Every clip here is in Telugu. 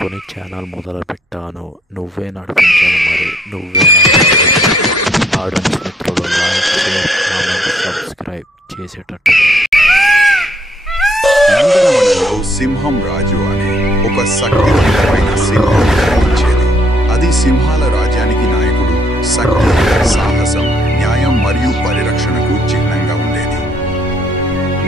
అనుకుని ఛానల్ మొదలుపెట్టాను. నువ్వే నడిపించాను మరి, నువ్వే ఆడియన్స్ మిత్రులు లైక్, షేర్, కామెంట్, సబ్స్క్రైబ్ చేసేటట్టు. నందనవనంలో సింహం రాజు అనే ఒక శక్తివంతమైన సింహం జన్మించేది. అది సింహాల రాజ్యానికి నాయకుడు, శక్తి, సాహసం, న్యాయం మరియు పరిరక్షణకు చిహ్నంగా ఉండేది.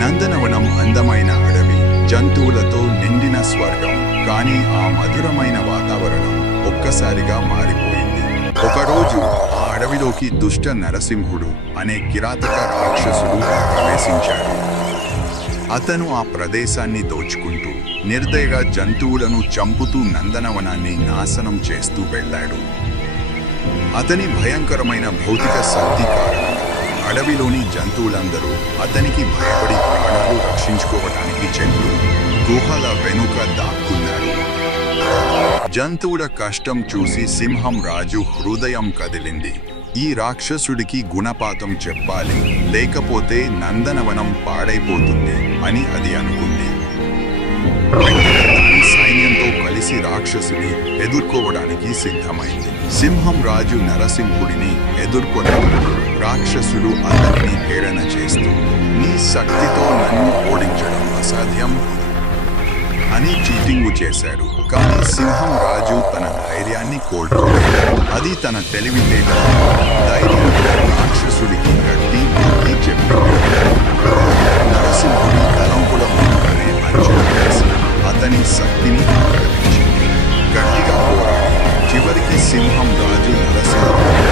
నందనవనం అందమైన అడవి, జంతువులతో నిండిన స్వర్గం. కానీ ఆ మధురమైన వాతావరణం ఒక్కసారిగా మారిపోయింది. ఒకరోజు ఆ అడవిలోకి దుష్ట నరసింహుడు అనే కిరాతక రాక్షసుడు ప్రవేశించాడు. అతను ఆ ప్రదేశాన్ని దోచుకుంటూ నిర్దయగా జంతువులను చంపుతూ నందనవనాన్ని నాశనం చేస్తూ వెళ్ళాడు. అతని భయంకరమైన భౌతిక శక్తి కారణంగా అడవిలోని జంతువులందరూ అతనికి భయపడి ప్రాణాలు రక్షించుకోవడానికి చెట్లు, గుహల వెనుక దాక్కున్నారు. జంతువుల కష్టం చూసి సింహం రాజు హృదయం కదిలింది. ఈ రాక్షసుడికి గుణపాఠం చెప్పాలి, లేకపోతే నందనవనం పాడైపోతుంది అని అది అనుకుంది. సైన్యంతో కలిసి రాక్షసుని ఎదుర్కోవడానికి సిద్ధమైంది. సింహం రాజు నరసింహుడిని ఎదుర్కొన్నప్పుడు రాక్షసుడు అతనిని హేళన చేస్తూ, నీ శక్తితో నన్ను ఓడించడం అసాధ్యం అని చీటింగు చేశాడు. కానీ సింహం రాజు తన ధైర్యాన్ని కోల్పోయాడు. అది తన తెలివితేటలు, ధైర్యంతో రాక్షసుడికి గట్టి చెప్పింది. నరసింహుడి తలంపుల ముందుగానే అంచనా వేసి అతని శక్తిని ఆక్రమించింది. గట్టిగా పోరాడి చివరికి సింహం రాజు నరసింహుడు